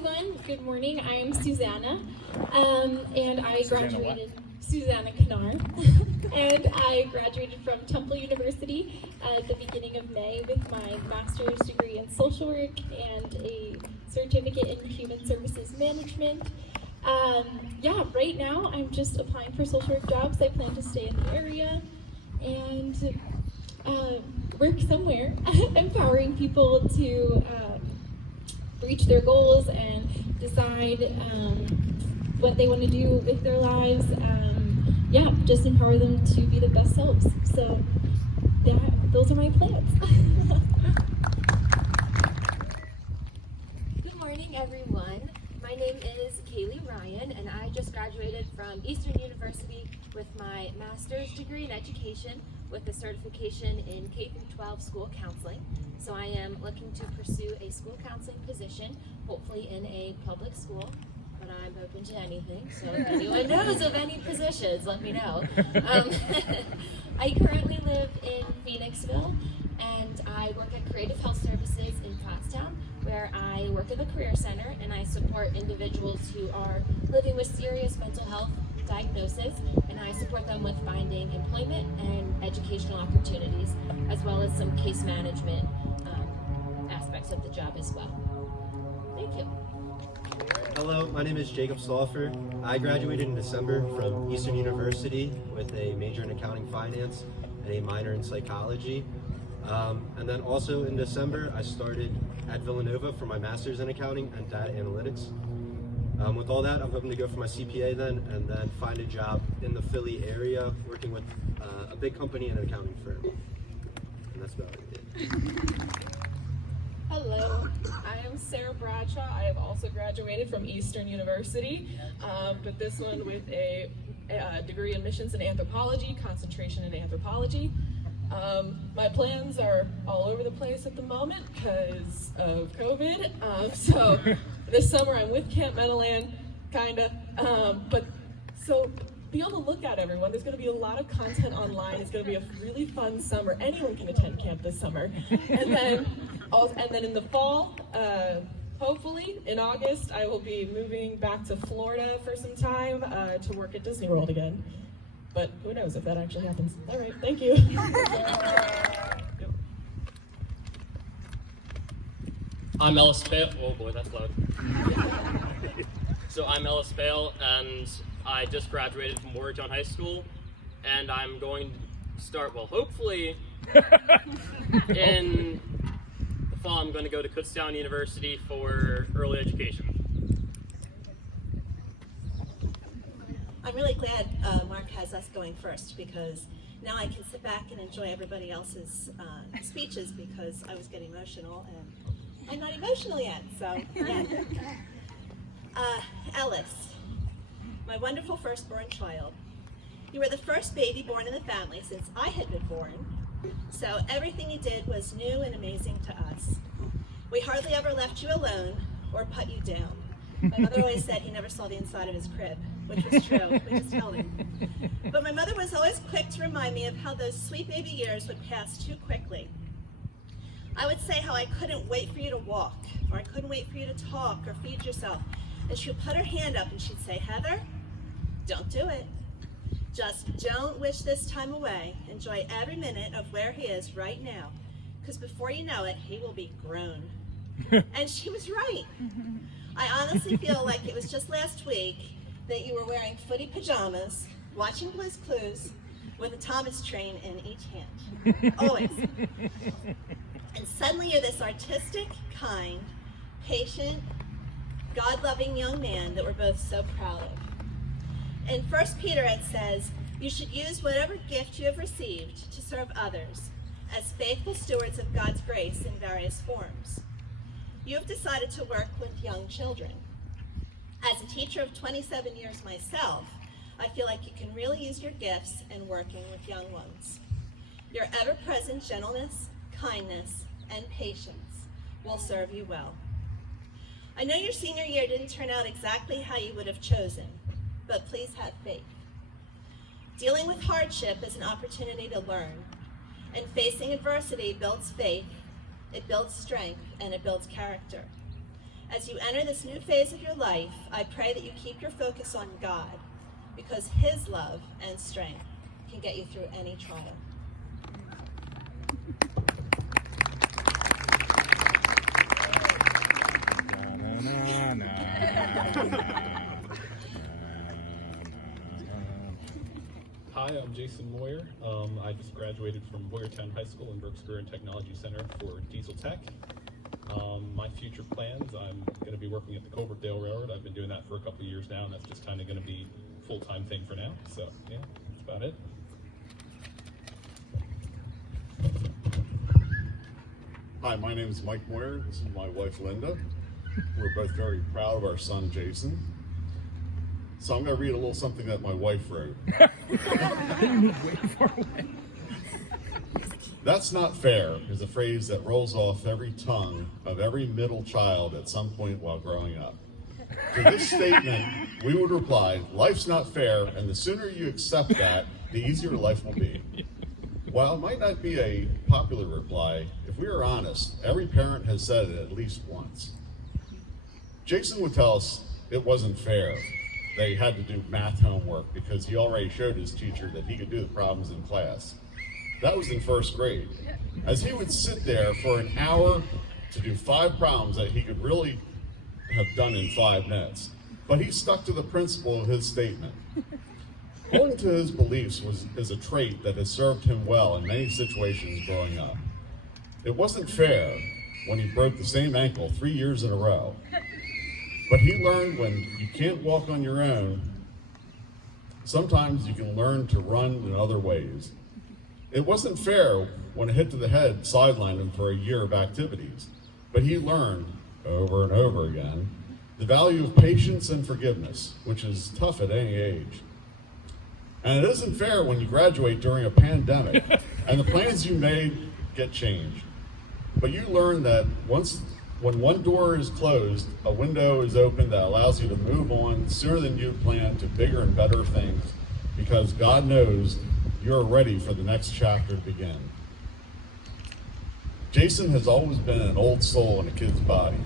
everyone. Good morning. I'm Susanna, and I graduated. Susanna Kanar, and I graduated from Temple University at the beginning of May with my master's degree in social work and a certificate in human services management. Right now I'm just applying for social work jobs. I plan to stay in the area and work somewhere, empowering people to reach their goals and decide what they want to do with their lives. Just empower them to be the best selves. So those are my plans. Good morning, everyone. My name is Kaylee Ryan, and I just graduated from Eastern University with my master's degree in education with a certification in K-12 school counseling. So I am looking to pursue a school counseling position, hopefully in a public school, but I'm open to anything. So if anyone knows of any positions, let me know. I currently live in Phoenixville, and I work at Creative Health Services in Pottstown, where I work at the Career Center, and I support individuals who are living with serious mental health diagnosis, and I support them with finding employment and educational opportunities, as well as some case management aspects of the job as well. Thank you. Hello, my name is Jacob Slaufer. I graduated in December from Eastern University with a major in accounting finance and a minor in psychology. And then also in December, I started at Villanova for my master's in accounting and data analytics. With all that, I'm hoping to go for my CPA then, and then find a job in the Philly area working with a big company and an accounting firm. And that's about it. Hello, I am Sarah Bradshaw. I have also graduated from Eastern University, but this one with a degree in missions and anthropology, concentration in anthropology. My plans are all over the place at the moment because of COVID. So this summer I'm with Camp Meadowland, kinda. So be on the lookout, everyone. There's going to be a lot of content online. It's going to be a really fun summer. Anyone can attend camp this summer. And then in the fall, hopefully in August, I will be moving back to Florida for some time to work at Disney World again. But who knows if that actually happens. All right, thank you. I'm Ellis Bale. Oh boy, that's loud. So I'm Ellis Bale, and I just graduated from Warriortown High School, and I'm going to start, well, hopefully, in the fall, I'm going to go to Kutztown University for early education. I'm really glad Mark has us going first, because now I can sit back and enjoy everybody else's speeches, because I was getting emotional and I'm not emotional yet, so yeah. Ellis, my wonderful firstborn child, you were the first baby born in the family since I had been born, so everything you did was new and amazing to us. We hardly ever left you alone or put you down. My mother always said he never saw the inside of his crib, which was true. We just held him. But my mother was always quick to remind me of how those sweet baby years would pass too quickly. I would say how I couldn't wait for you to walk, or I couldn't wait for you to talk or feed yourself. And she would put her hand up and she'd say, Heather, don't do it. Just don't wish this time away. Enjoy every minute of where he is right now, because before you know it, he will be grown. And she was right. I honestly feel like it was just last week that you were wearing footy pajamas, watching Blue's Clues, with a Thomas train in each hand. Always. And suddenly you're this artistic, kind, patient, God-loving young man that we're both so proud of. In 1 Peter it says, you should use whatever gift you have received to serve others as faithful stewards of God's grace in various forms. You have decided to work with young children. As a teacher of 27 years myself, I feel like you can really use your gifts in working with young ones. Your ever-present gentleness, kindness, and patience will serve you well. I know your senior year didn't turn out exactly how you would have chosen, but please have faith. Dealing with hardship is an opportunity to learn, and facing adversity builds faith, it builds strength, and it builds character. As you enter this new phase of your life, I pray that you keep your focus on God, because His love and strength can get you through any trial. Hi, I'm Jason Moyer. I just graduated from Boyertown High School and Brooks Career and Technology Center for Diesel Tech. My future plans, I'm going to be working at the Coburnerdale Railroad. I've been doing that for a couple of years now, and that's just kind of going to be a full-time thing for now. So, yeah, that's about it. Hi, my name is Mike Moyer. This is my wife, Linda. We're both very proud of our son, Jason. So I'm going to read a little something that my wife wrote. That's not fair is a phrase that rolls off every tongue of every middle child at some point while growing up. To this statement, we would reply, life's not fair, and the sooner you accept that, the easier life will be. While it might not be a popular reply, if we are honest, every parent has said it at least once. Jason would tell us it wasn't fair. They had to do math homework because he already showed his teacher that he could do the problems in class. That was in first grade. As he would sit there for an hour to do 5 problems that he could really have done in 5 minutes. But he stuck to the principle of his statement. Holding to his beliefs is a trait that has served him well in many situations growing up. It wasn't fair when he broke the same ankle 3 years in a row. But he learned when you can't walk on your own, sometimes you can learn to run in other ways. It wasn't fair when a hit to the head sidelined him for a year of activities, but he learned over and over again the value of patience and forgiveness, which is tough at any age. And it isn't fair when you graduate during a pandemic and the plans you made get changed. But you learn that when one door is closed, a window is open that allows you to move on sooner than you planned to bigger and better things, because God knows you're ready for the next chapter to begin. Jason has always been an old soul in a kid's body.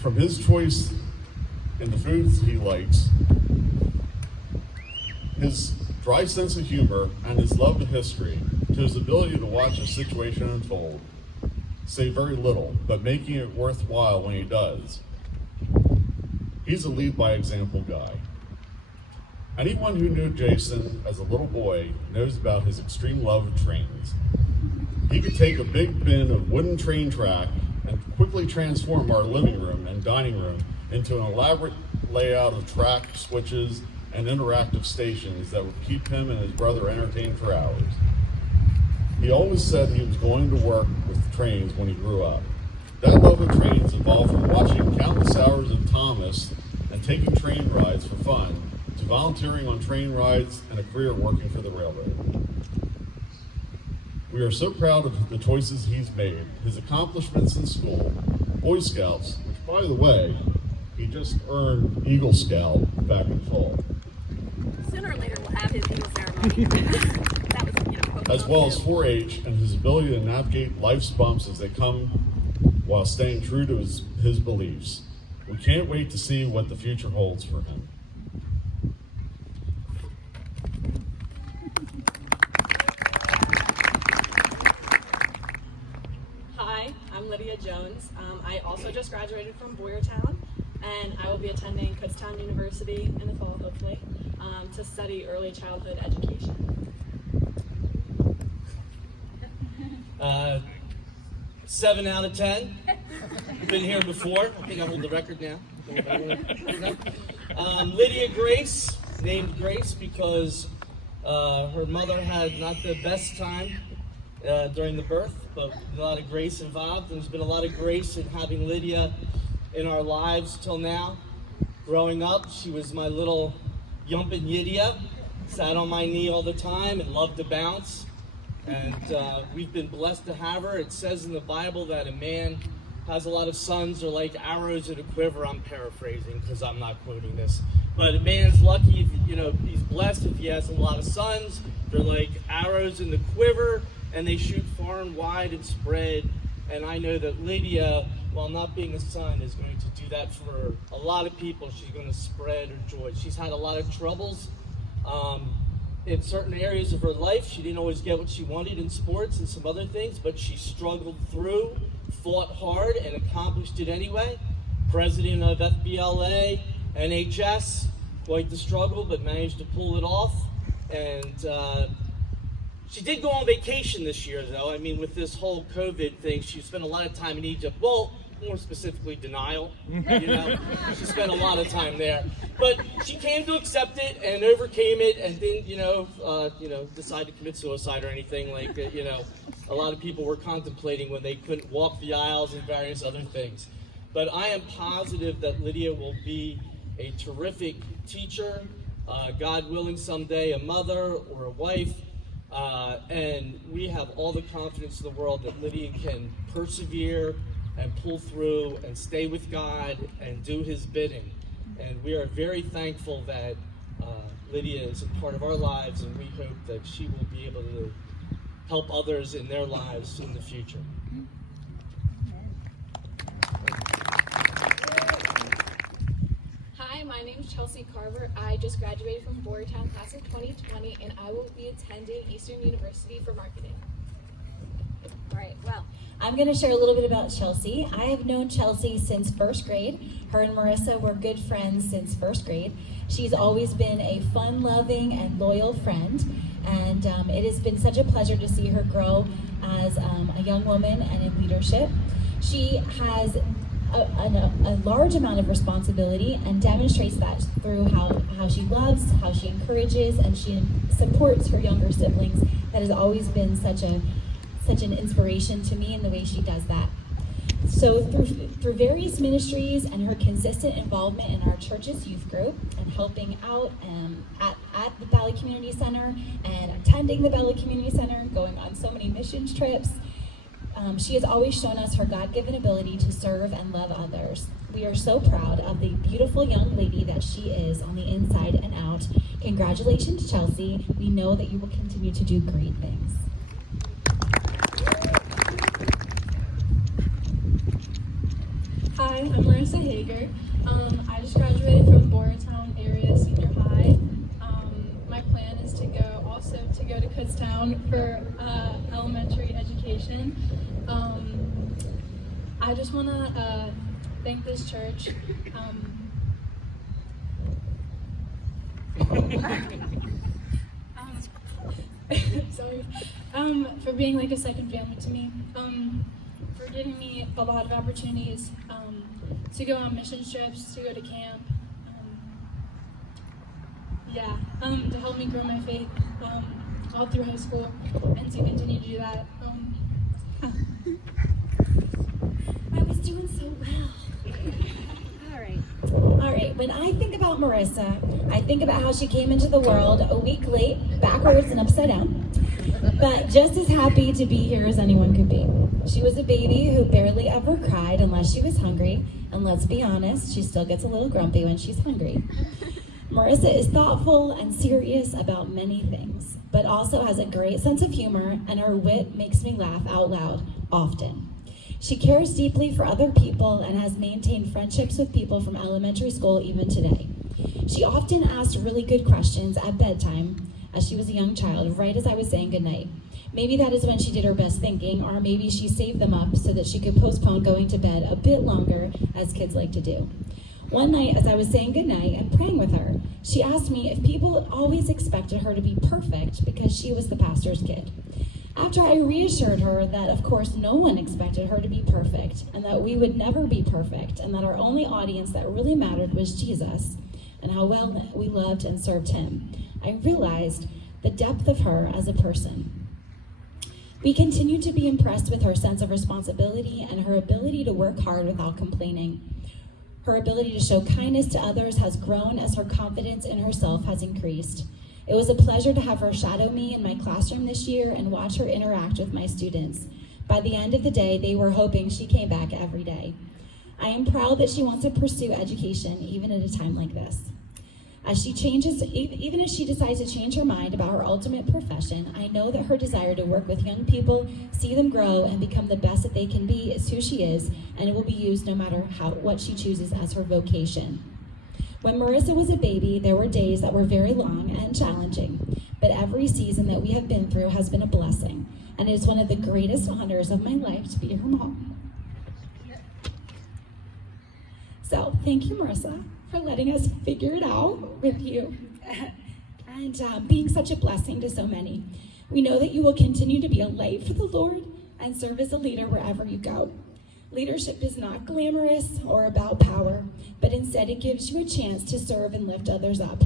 From his choice in the foods he likes, his dry sense of humor, and his love of history, to his ability to watch a situation unfold, say very little, but making it worthwhile when he does. He's a lead by example guy. Anyone who knew Jason as a little boy knows about his extreme love of trains. He could take a big bin of wooden train track and quickly transform our living room and dining room into an elaborate layout of track switches and interactive stations that would keep him and his brother entertained for hours. He always said he was going to work with trains when he grew up. That love of trains evolved from watching countless hours of Thomas and taking train rides for fun to volunteering on train rides and a career working for the railroad. We are so proud of the choices he's made, his accomplishments in school, Boy Scouts, which, by the way, he just earned Eagle Scout back in fall. Sooner or later, we'll have his Eagle ceremony. That was, as well as 4-H and his ability to navigate life's bumps as they come while staying true to his beliefs. We can't wait to see what the future holds for him. Hi, I'm Olivia Jones. I also just graduated from Boyertown, and I will be attending Kutztown University in the fall, hopefully, to study early childhood education. 7 out of 10. Been here before. I think I hold the record now. Lydia Grace, named Grace because her mother had not the best time during the birth, but a lot of grace involved. And there's been a lot of grace in having Lydia in our lives till now. Growing up, she was my little yumpin' Yidia, sat on my knee all the time and loved to bounce. And we've been blessed to have her. It says in the Bible that a man has a lot of sons are like arrows in a quiver. I'm paraphrasing because I'm not quoting this. But a man's lucky, if, he's blessed if he has a lot of sons. They're like arrows in the quiver, and they shoot far and wide and spread. And I know that Lydia, while not being a son, is going to do that for a lot of people. She's going to spread her joy. She's had a lot of troubles in certain areas of her life. She didn't always get what she wanted in sports and some other things, but she struggled through, fought hard, and accomplished it anyway. President of FBLA, NHS, quite the struggle, but managed to pull it off. And she did go on vacation this year, though. I mean, with this whole COVID thing, she spent a lot of time in Egypt. Well, more specifically, denial. You know, she spent a lot of time there. But she came to accept it and overcame it, and didn't, decide to commit suicide or anything like that. You know, a lot of people were contemplating when they couldn't walk the aisles and various other things. But I am positive that Lydia will be a terrific teacher, God willing, someday a mother or a wife. And we have all the confidence in the world that Lydia can persevere and pull through and stay with God and do his bidding. And we are very thankful that Lydia is a part of our lives, and we hope that she will be able to help others in their lives in the future. Hi, my name is Chelsea Carver. I just graduated from Boyertown class of 2020, and I will be attending Eastern University for marketing. All right, well, I'm going to share a little bit about Chelsea. I have known Chelsea since first grade. Her and Marissa were good friends since first grade. She's always been a fun-loving and loyal friend, and it has been such a pleasure to see her grow as a young woman and in leadership. She has a large amount of responsibility and demonstrates that through how she loves, how she encourages, and she supports her younger siblings. That has always been such an inspiration to me in the way she does that. So through various ministries and her consistent involvement in our church's youth group and helping out at the Valley Community Center and attending the Valley Community Center, going on so many missions trips, she has always shown us her God-given ability to serve and love others. We are so proud of the beautiful young lady that she is on the inside and out. Congratulations, Chelsea. We know that you will continue to do great things. Hi, I'm Marissa Hager. I just graduated from Boyertown Area Senior High. My plan is to go to Kutztown for elementary education. I just want to thank this church. Sorry, for being like a second family to me. For giving me a lot of opportunities to go on mission trips, to go to camp, to help me grow my faith all through high school, and to continue to do that. I was doing so well. All right, when I think about Marissa, I think about how she came into the world a week late, backwards and upside down, but just as happy to be here as anyone could be. She was a baby who barely ever cried unless she was hungry, and let's be honest, she still gets a little grumpy when she's hungry. Marissa is thoughtful and serious about many things, but also has a great sense of humor, and her wit makes me laugh out loud often. She cares deeply for other people and has maintained friendships with people from elementary school even today. She often asked really good questions at bedtime as she was a young child, right as I was saying goodnight. Maybe that is when she did her best thinking, or maybe she saved them up so that she could postpone going to bed a bit longer, as kids like to do. One night, as I was saying goodnight and praying with her, she asked me if people always expected her to be perfect because she was the pastor's kid. After I reassured her that, of course, no one expected her to be perfect, and that we would never be perfect, and that our only audience that really mattered was Jesus, and how well we loved and served him, I realized the depth of her as a person. We continue to be impressed with her sense of responsibility and her ability to work hard without complaining. Her ability to show kindness to others has grown as her confidence in herself has increased. It was a pleasure to have her shadow me in my classroom this year and watch her interact with my students. By the end of the day, they were hoping she came back every day. I am proud that she wants to pursue education even at a time like this. As she changes, even as she decides to change her mind about her ultimate profession, I know that her desire to work with young people, see them grow, and become the best that they can be is who she is, and it will be used no matter what she chooses as her vocation. When Marissa was a baby, there were days that were very long and challenging, but every season that we have been through has been a blessing, and it is one of the greatest honors of my life to be her mom. So thank you, Marissa, for letting us figure it out with you and being such a blessing to so many. We know that you will continue to be a light for the Lord and serve as a leader wherever you go. Leadership is not glamorous or about power, but instead it gives you a chance to serve and lift others up.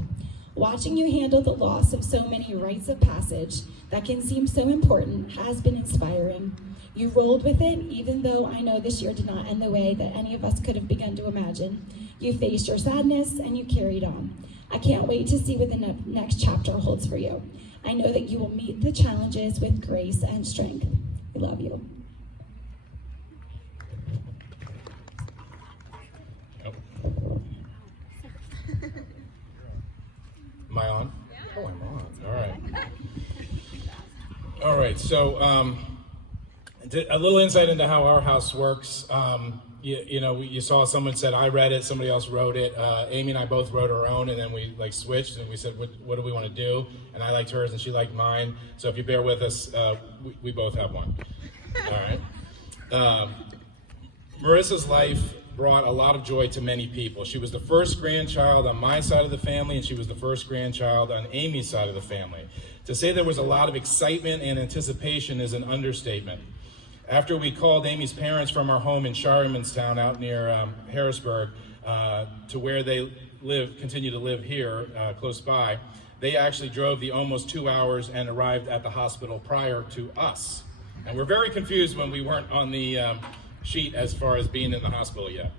Watching you handle the loss of so many rites of passage that can seem so important has been inspiring. You rolled with it, even though I know this year did not end the way that any of us could have begun to imagine. You faced your sadness and you carried on. I can't wait to see what the next chapter holds for you. I know that you will meet the challenges with grace and strength. I love you. Am I on? Oh, I'm on. All right. All right. So, a little insight into how our house works. You saw someone said I read it, somebody else wrote it. Amy and I both wrote our own, and then we switched, and we said, what do we want to do? And I liked hers, and she liked mine. So if you bear with us, we both have one. All right. Marissa's life brought a lot of joy to many people. She was the first grandchild on my side of the family, and she was the first grandchild on Amy's side of the family. To say there was a lot of excitement and anticipation is an understatement. After we called Amy's parents from our home in Shermanstown out near Harrisburg to where they continue to live here close by, they actually drove the almost 2 hours and arrived at the hospital prior to us. And we're very confused when we weren't on the sheet as far as being in the hospital yet.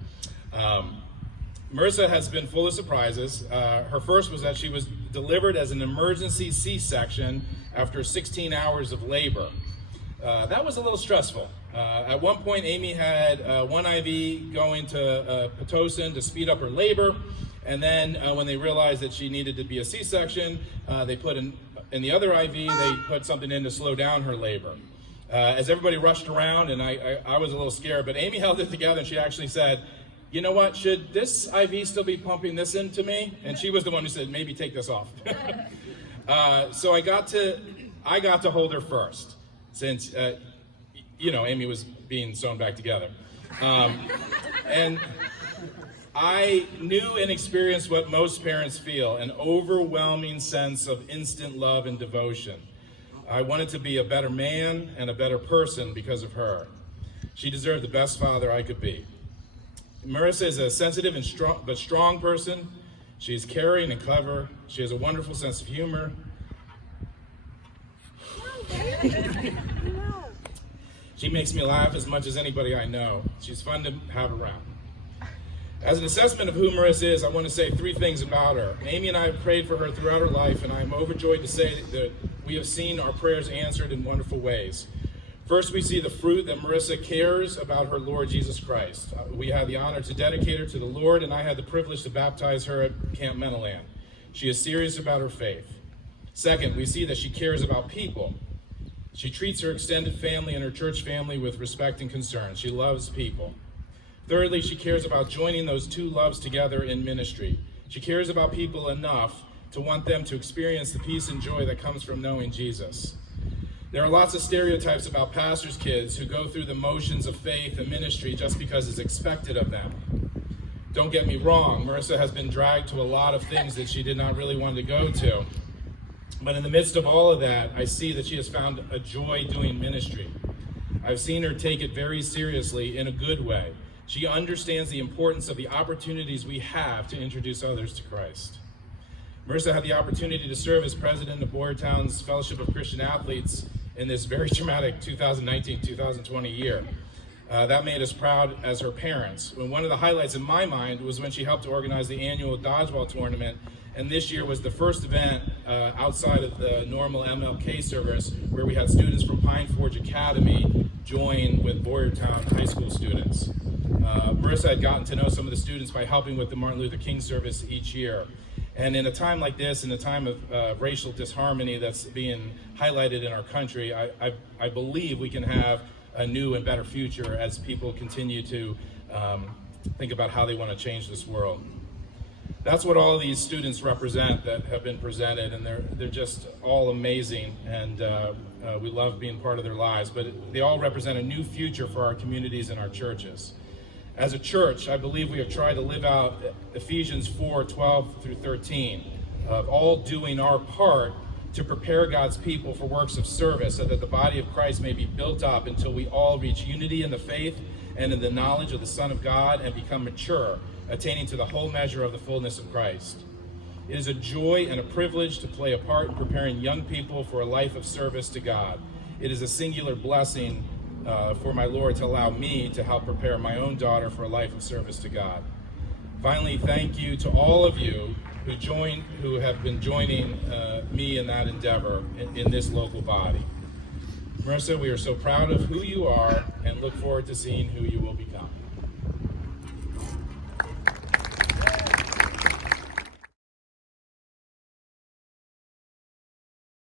Marissa has been full of surprises. Her first was that she was delivered as an emergency C-section after 16 hours of labor. That was a little stressful. At one point, Amy had one IV going to Pitocin to speed up her labor, and then when they realized that she needed to be a C-section, they put in the other IV, they put something in to slow down her labor. As everybody rushed around, and I was a little scared, but Amy held it together, and she actually said, you know what, should this IV still be pumping this into me? And she was the one who said, maybe take this off. So I got to hold her first, since, Amy was being sewn back together. And I knew and experienced what most parents feel, an overwhelming sense of instant love and devotion. I wanted to be a better man and a better person because of her. She deserved the best father I could be. Marissa is a sensitive and strong person. She's caring and clever. She has a wonderful sense of humor. She makes me laugh as much as anybody I know. She's fun to have around. As an assessment of who Marissa is, I want to say 3 things about her. Amy and I have prayed for her throughout her life, and I am overjoyed to say that we have seen our prayers answered in wonderful ways. First, we see the fruit that Marissa cares about her Lord Jesus Christ. We had the honor to dedicate her to the Lord, and I had the privilege to baptize her at Camp Meadowland. She is serious about her faith. Second, we see that she cares about people. She treats her extended family and her church family with respect and concern. She loves people. Thirdly, she cares about joining those 2 loves together in ministry. She cares about people enough to want them to experience the peace and joy that comes from knowing Jesus. There are lots of stereotypes about pastors' kids who go through the motions of faith and ministry just because it's expected of them. Don't get me wrong, Marissa has been dragged to a lot of things that she did not really want to go to. But in the midst of all of that, I see that she has found a joy doing ministry. I've seen her take it very seriously in a good way. She understands the importance of the opportunities we have to introduce others to Christ. Marissa had the opportunity to serve as president of Boyertown's Fellowship of Christian Athletes in this very traumatic 2019-2020 year. That made us proud as her parents. And one of the highlights in my mind was when she helped to organize the annual dodgeball tournament, and this year was the first event outside of the normal MLK service where we had students from Pine Forge Academy join with Boyertown High School students. Marissa had gotten to know some of the students by helping with the Martin Luther King service each year. And in a time like this, in a time of racial disharmony that's being highlighted in our country, I believe we can have a new and better future as people continue to think about how they want to change this world. That's what all these students represent that have been presented, and they're just all amazing, and we love being part of their lives, but they all represent a new future for our communities and our churches. As a church, I believe we have tried to live out Ephesians 4:12 through 13, of all doing our part to prepare God's people for works of service so that the body of Christ may be built up until we all reach unity in the faith and in the knowledge of the Son of God and become mature, attaining to the whole measure of the fullness of Christ. It is a joy and a privilege to play a part in preparing young people for a life of service to God. It is a singular blessing for my Lord to allow me to help prepare my own daughter for a life of service to God. Finally, thank you to all of you who have been joining me in that endeavor in this local body. Marissa, we are so proud of who you are and look forward to seeing who you will become.